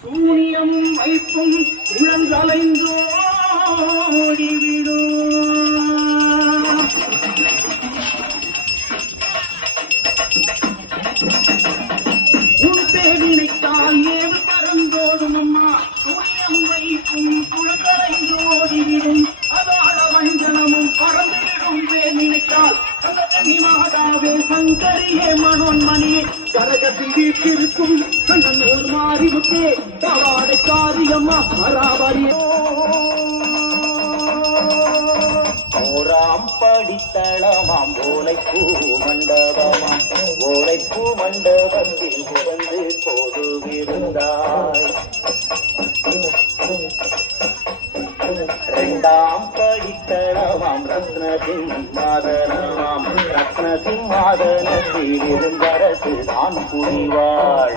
சூனியம் வைப்பும் உழந்தலைந்தோடிவிடும் உன் ஏது பறந்தோடும் அம்மா. சூனியம் வைப்பும் உழந்தலைந்தோடிவிடும் வஞ்சனமும் பறந்துவிடும் வேலினைத்தால் அந்த மாதா மாதாவே சங்கரியே மனோன்மணியே கரகத்தில் வீட்டிருக்கும் அந்த நூறு மாறிவிட்டே தவாடை காரியம்மா மராவரியோ ஓராம் படித்தளமாம் ஓலைப்பூ மண்டபமாம். ஓலைப்பூ மண்டபத்தில் புகழ்ந்து போது விருந்தாய் இரண்டாம் படித்தளமாம் ரத்ன சிம்மாதனமாம் ரத்ன சிம்மாதனத்தில் இருந்தரசு தான் புரிவாள்.